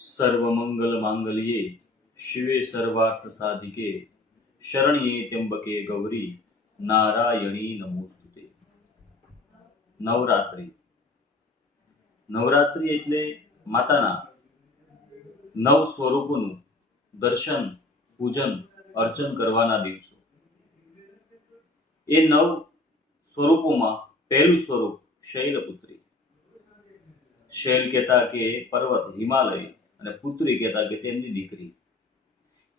સર્વમંગલ માંગલ્યે શિવે સર્વાર્થ સાધિકે શરણ્યે ત્ર્યંબકે ગૌરી નારાયણી નમોસ્તુતે. નવરાત્રિ. નવરાત્રિ એટલે માતાના નવ સ્વરૂપોનું દર્શન, પૂજન, અર્ચન કરવાના દિવસો. એ નવ સ્વરૂપોમાં પહેલું સ્વરૂપ શૈલપુત્રી. શૈલ કહેતા કે પર્વત, હિમાલય, અને પુત્રી કહેતા કે તેમની દીકરી.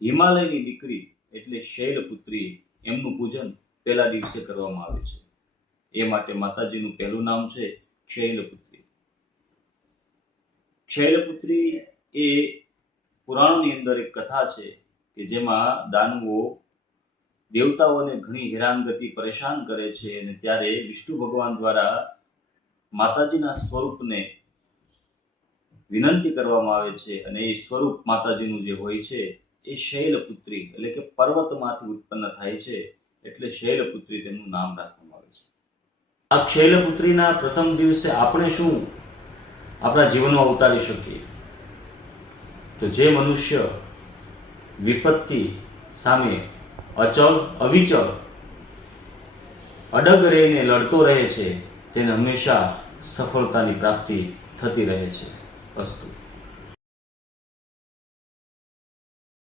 હિમાલયની દીકરી એટલે શૈલપુત્રી, એમનું પૂજન પહેલા દિવસે કરવામાં આવે છે. એ માટે માતાજીનું પહેલું નામ છે શૈલપુત્રી. શૈલપુત્રી એ પુરાણોની અંદર એક કથા છે કે જેમાં દાનવો દેવતાઓને ઘણી હેરાનગતિ પરેશાન કરે છે અને ત્યારે વિષ્ણુ ભગવાન દ્વારા માતાજીના સ્વરૂપને વિનંતી કરવામાં આવે છે અને એ સ્વરૂપ માતાજીનું જે હોય છે એ શૈલપુત્રી એટલે કે પર્વતમાંથી ઉત્પન્ન થાય છે, એટલે શૈલપુત્રી તેમનું નામ રાખવામાં આવે છે. આ શૈલપુત્રીના પ્રથમ દિવસે આપણે શું આપણા જીવનમાં ઉતારી શકીએ? તો જે મનુષ્ય વિપત્તિ સામે અચળ, અવિચળ, અડગ રહીને લડતો રહે છે તેને હંમેશા સફળતાની પ્રાપ્તિ થતી રહે છે. અસ્તુ.